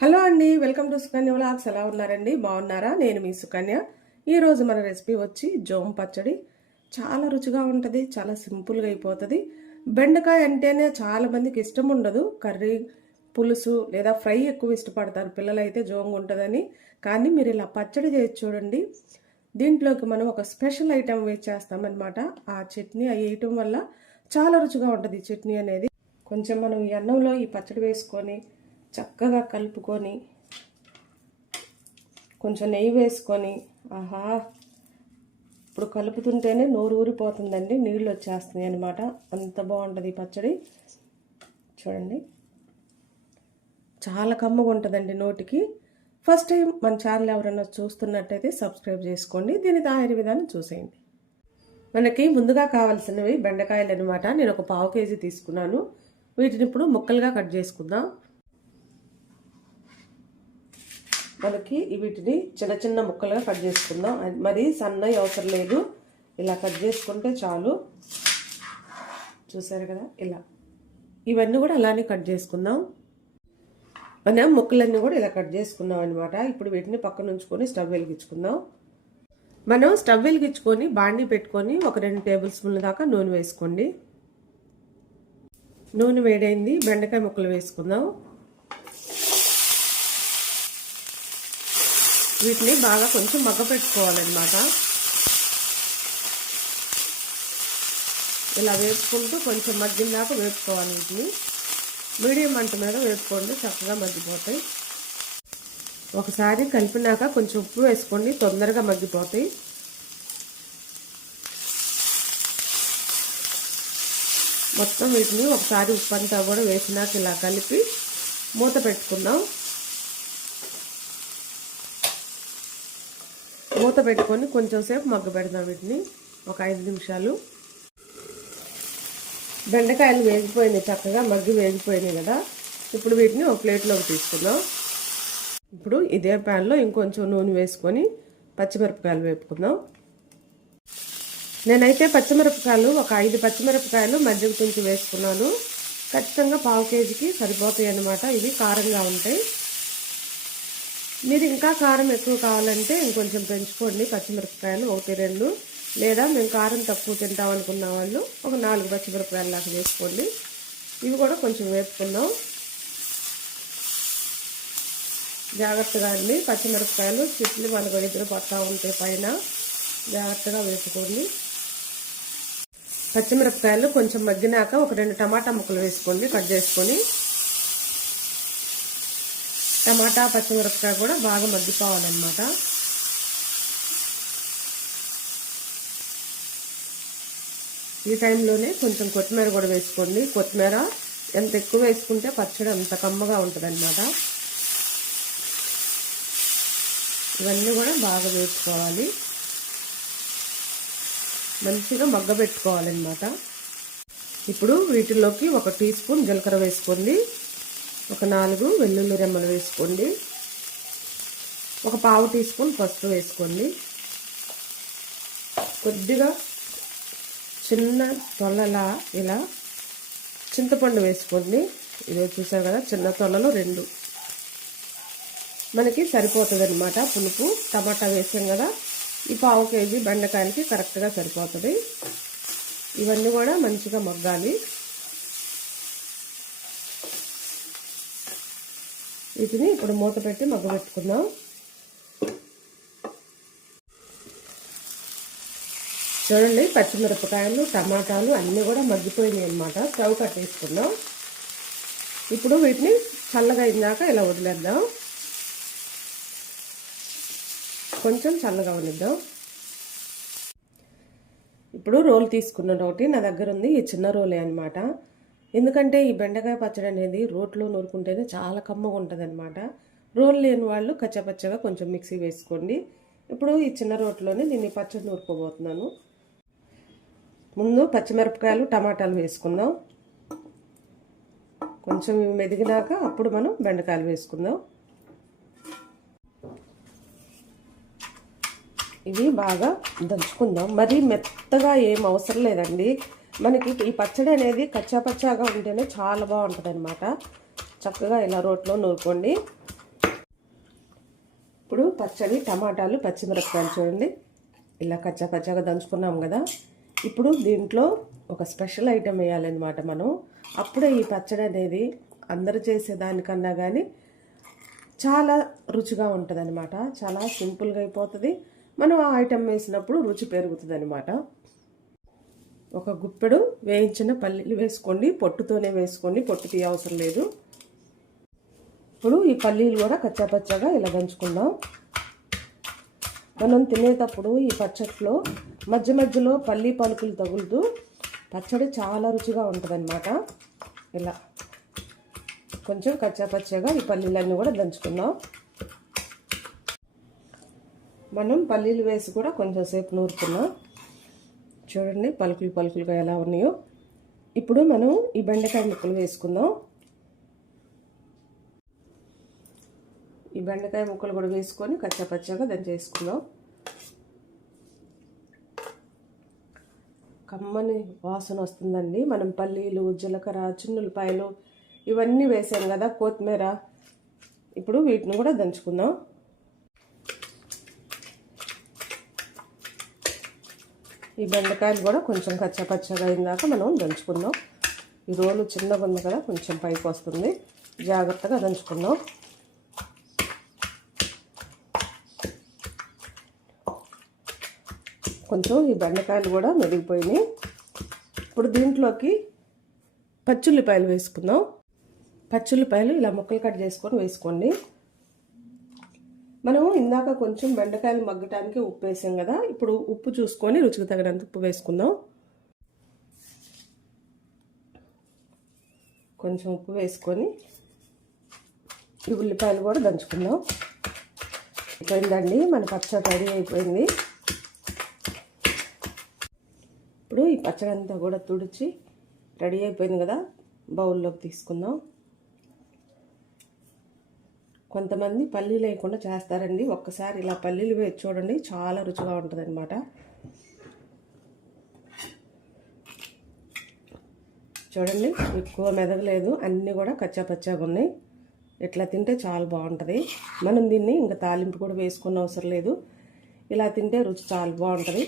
Hello అండి welcome to Sukanya vlogs. ఎలా ఉన్నారండి? బాగున్నారా? నేను మీ సుకన్య. ఈరోజు మన రెసిపీ వచ్చి జోమ్ పచ్చడి. చాలా రుచిగా ఉంటుంది చాలా సింపుల్గా అయిపోతుంది. బెండకాయ అంటేనే చాలా మందికి ఇష్టం ఉండదు. కర్రీ పులుసు లేదా ఫ్రై ఎక్కువ ఇష్టపడతారు. పిల్లలైతే జోంగ్ ఉంటుందని. కానీ మీరు ఇలా పచ్చడి చేసి చూడండి. దీంట్లోకి మనం ఒక స్పెషల్ ఐటెం వేసి చేస్తామన్నమాట. ఆ చట్నీ అవి వేయటం వల్ల చాలా రుచిగా ఉంటుంది ఈ చట్నీ అనేది. కొంచెం మనం ఈ అన్నంలో ఈ పచ్చడి వేసుకొని చక్కగా కలుపుకొని కొంచెం నెయ్యి వేసుకొని ఆహా ఇప్పుడు కలుపుతుంటేనే నోరు ఊరిపోతుందండి నీళ్ళు వచ్చేస్తున్నాయి అనమాట అంత బాగుంటుంది పచ్చడి. చూడండి. చాలా కమ్మగా ఉంటుందండి నోటికి. ఫస్ట్ టైం మన ఛానల్ ఎవరైనా చూస్తున్నట్టయితే సబ్స్క్రైబ్ చేసుకోండి. దీని తయారీ విధానం చూసేయండి. మనకి ముందుగా కావాల్సినవి బెండకాయలు అనమాట నేను ఒక పావు కేజీ తీసుకున్నాను. వీటిని ఇప్పుడు ముక్కలుగా కట్ చేసుకుందాం. మనకి వీటిని చిన్న చిన్న ముక్కలుగా కట్ చేసుకుందాం. అది మరి సన్నవి అవసరం లేదు. ఇలా కట్ చేసుకుంటే చాలు. చూసారు కదా? ఇలా. ఇవన్నీ కూడా అలానే కట్ చేసుకుందాం. మనం ముక్కలన్నీ కూడా ఇలా కట్ చేసుకున్నాం అనమాట ఇప్పుడు వీటిని పక్కన ఉంచుకొని స్టవ్ వెలిగించుకుందాం. మనం స్టవ్ వెలిగించుకొని బాండి పెట్టుకొని ఒక రెండు టేబుల్ స్పూన్ల దాకా నూనె వేసుకోండి. నూనె వేడైంది. బెండకాయ ముక్కలు వేసుకుందాం. వీటిని బాగా కొంచెం మగ్గ పెట్టుకోవాలన్నమాట. ఇలా వేపుకుంటూ కొంచెం మగ్గిన దాకా వేపుకోవాలి వీటిని. మీడియం మంట మీద వేపుకోండి చక్కగా మగ్గిపోతాయి. ఒకసారి కలిపినాక కొంచెం ఉప్పు వేసుకోండి తొందరగా మగ్గిపోతాయి. మొత్తం వీటిని ఒకసారి ఉప్పు అంతా కూడా వేసినాక ఇలా కలిపి మూత పెట్టుకుందాం. మూత పెట్టుకొని కొంచెం సేపు మగ్గ పెడదాం వీటిని. ఒక ఐదు నిమిషాలు. బెండకాయలు వేగిపోయినాయి చక్కగా మగ్గి వేగిపోయినాయి కదా. ఇప్పుడు వీటిని ఒక ప్లేట్లోకి తీసుకుందాం. ఇప్పుడు ఇదే ప్యాన్లో ఇంకొంచెం నూనె వేసుకొని పచ్చిమిరపకాయలు వేపుకుందాం. నేనైతే పచ్చిమిరపకాయలు ఒక ఐదు పచ్చిమిరపకాయలు మజ్జిగ తుంచి వేసుకున్నాను. ఖచ్చితంగా పావు కేజీకి సరిపోతాయి అన్నమాట. ఇవి కారంగా ఉంటాయి. మీరు ఇంకా కారం ఎక్కువ కావాలంటే ఇంకొంచెం పెంచుకోండి. పచ్చిమిరపకాయలు ఒకటి రెండు. లేదా మేము కారం తక్కువ తింటాం అనుకున్న వాళ్ళు ఒక నాలుగు పచ్చిమిరపకాయలు లాగా వేసుకోండి. ఇవి కూడా కొంచెం వేపుకుందాం. జాగ్రత్తగా అండి. పచ్చిమిరపకాయలు చిట్లు మనకు ఎదురు పడతా ఉంటాయి పైన జాగ్రత్తగా వేసుకోండి. పచ్చిమిరపకాయలు కొంచెం మగ్గినాక ఒక రెండు టమాటా ముక్కలు వేసుకోండి. కట్ చేసుకొని టమాటా పచ్చిమిరపకాయ కూడా బాగా మగ్గిపోవాలన్నమాట. ఈ టైంలోనే కొంచెం కొత్తిమీర కూడా వేసుకోండి. కొత్తిమీర ఎంత ఎక్కువ వేసుకుంటే పచ్చడి అంత కమ్మగా ఉంటుందన్నమాట. ఇవన్నీ కూడా బాగా వేసుకోవాలి. మంచిగా మగ్గ పెట్టుకోవాలన్నమాట ఇప్పుడు వీటిలోకి ఒక టీ స్పూన్ జీలకర్ర వేసుకోండి. ఒక నాలుగు వెల్లుల్లి రెమ్మలు వేసుకోండి. ఒక పావు టీ స్పూన్ పసుపు వేసుకోండి. కొద్దిగా చిన్న తొలలా ఇలా చింతపండు వేసుకోండి. ఇదే చూసారు కదా చిన్న తొలలు రెండు. మనకి సరిపోతుంది అనమాట పులుపు. టమాటా వేసాం కదా ఈ పావు కేజీ బెండకాయలకి కరెక్ట్గా సరిపోతుంది. ఇవన్నీ కూడా మంచిగా మగ్గాలి. వీటిని ఇప్పుడు మూత పెట్టి మగ్గ పెట్టుకుందాం. చూడండి పచ్చిమిరపకాయలు టమాటాలు అన్నీ కూడా మగ్గిపోయినాయి అనమాట స్టవ్ కట్టేసుకుందాం. ఇప్పుడు వీటిని చల్లగా అయిందాక ఇలా వదిలేద్దాం. కొంచెం చల్లగా వదిలేద్దాం. ఇప్పుడు రోల్ తీసుకున్నాను ఒకటి నా దగ్గర ఉంది. ఈ చిన్న రోలే అనమాట ఎందుకంటే ఈ బెండకాయ పచ్చడి అనేది రోట్లో నూరుకుంటేనే చాలా కమ్మగా ఉంటుంది అనమాట రోల్ లేని వాళ్ళు కచ్చపచ్చగా కొంచెం మిక్సీ వేసుకోండి. ఇప్పుడు ఈ చిన్న రోట్లోనే దీన్ని పచ్చడి నూరుకోబోతున్నాను. ముందు పచ్చిమిరపకాయలు టమాటాలు వేసుకుందాం. కొంచెం మెదిగినాక అప్పుడు మనం బెండకాయలు వేసుకుందాం. ఇవి బాగా దంచుకుందాం. మరి మెత్తగా ఏం అవసరం లేదండి. మనకి ఈ పచ్చడి అనేది కచ్చాపచ్చాగా ఉంటేనే చాలా బాగుంటుంది అనమాట చక్కగా ఇలా రోట్లో నూరుకోండి. ఇప్పుడు పచ్చడి టమాటాలు పచ్చిమిరపకాయలు చూడండి. ఇలా కచ్చా కచ్చాగా దంచుకున్నాం కదా. ఇప్పుడు దీంట్లో ఒక స్పెషల్ ఐటెం వేయాలన్నమాట మనం. అప్పుడే ఈ పచ్చడి అనేది అందరు చేసేదానికన్నా కానీ చాలా రుచిగా ఉంటుంది అనమాట చాలా సింపుల్గా అయిపోతుంది. మనం ఆ ఐటెం వేసినప్పుడు రుచి పెరుగుతుంది అనమాట ఒక గుప్పెడు వేయించిన పల్లీలు వేసుకోండి పొట్టుతోనే వేసుకోండి పొట్టు తీయ అవసరం లేదు. ఇప్పుడు ఈ పల్లీలు కూడా కచ్చాపచ్చాగా ఇలా దంచుకుందాం. మనం తినేటప్పుడు ఈ పచ్చట్లో మధ్య మధ్యలో పల్లీ పలుకులు తగులుతూ పచ్చడి చాలా రుచిగా ఉంటుందన్నమాట. ఇలా కొంచెం కచ్చాపచ్చాగా ఈ పల్లీలన్నీ కూడా దంచుకుందాం. మనం పల్లీలు వేసి కూడా కొంచెం సేపు నూరుకున్నాం. చూడండి పలుకులు పలుకులుగా ఎలా ఉన్నాయో. ఇప్పుడు మనం ఈ బెండకాయ ముక్కలు వేసుకుందాం. ఈ బెండకాయ ముక్కలు కూడా వేసుకొని కచ్చాపచ్చాగా దాన్ని చేసుకుందాం. కమ్మని వాసన వస్తుందండి. మనం పల్లీలు జీలకర్ర చిన్నులపాయలు ఇవన్నీ వేసాం కదా కొత్తిమీర. ఇప్పుడు వీటిని కూడా దంచుకుందాం. ఈ బెండకాయలు కూడా కొంచెం కచ్చపచ్చగా అయిందాక మనం దంచుకుందాం. ఈ రోలు చిన్నగా ఉంది కదా కొంచెం పైకి వస్తుంది. జాగ్రత్తగా దంచుకుందాం. కొంచెం ఈ బెండకాయలు కూడా మెరిగిపోయినాయి ఇప్పుడు దీంట్లోకి పచ్చుల్లిపాయలు వేసుకుందాం. పచ్చుల్లిపాయలు ఇలా ముక్కలు కట్ చేసుకొని వేసుకోండి. మనం ఇందాక కొంచెం బెండకాయలు మగ్గటానికి ఉప్పు వేసాం కదా ఇప్పుడు ఉప్పు చూసుకొని రుచికి తగినంత ఉప్పు వేసుకుందాం. కొంచెం ఉప్పు వేసుకొని ఈ ఉల్లిపాయలు కూడా దంచుకుందాం. అయిపోయిందండి మన పచ్చడి రెడీ అయిపోయింది. ఇప్పుడు ఈ పచ్చడి అంతా కూడా తుడిచి రెడీ అయిపోయింది కదా బౌల్లోకి తీసుకుందాం. కొంతమంది పల్లీలు వేయకుండా చేస్తారండి. ఒక్కసారి ఇలా పల్లీలు వేసి చూడండి. చాలా రుచిగా ఉంటుంది అనమాట చూడండి ఎక్కువ మెదగలేదు అన్నీ కూడా కచ్చా పచ్చాగా ఉన్నాయి. ఇట్లా తింటే చాలా బాగుంటుంది. మనం దీన్ని ఇంకా తాలింపు కూడా వేసుకున్న అవసరం లేదు. ఇలా తింటే రుచి చాలా బాగుంటుంది.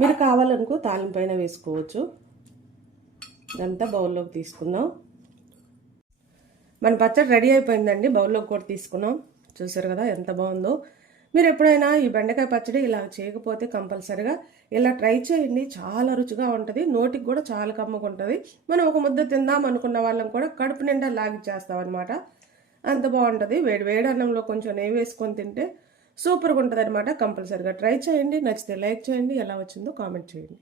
మీరు కావాలనుకో తాలింపు అయినా వేసుకోవచ్చు. ఇదంతా బౌల్లోకి తీసుకుందాం. మన పచ్చడి రెడీ అయిపోయిందండి. బౌల్లో కూడా తీసుకున్నాం. చూసారు కదా ఎంత బాగుందో. మీరు ఎప్పుడైనా ఈ బెండకాయ పచ్చడి ఇలా చేయకపోతే కంపల్సరిగా ఇలా ట్రై చేయండి. చాలా రుచిగా ఉంటుంది. నోటికి కూడా చాలా కమ్మగా ఉంటుంది. మనం ఒక ముద్ద తిందాం అనుకున్న వాళ్ళం కూడా కడుపు నిండా లాగిచ్చేస్తాం అనమాట అంత బాగుంటుంది. వేడి వేడి అన్నంలో కొంచెం నెయ్యి వేసుకొని తింటే సూపర్గా ఉంటుంది అనమాట కంపల్సరిగా ట్రై చేయండి. నచ్చితే లైక్ చేయండి. ఎలా వచ్చిందో కామెంట్ చేయండి.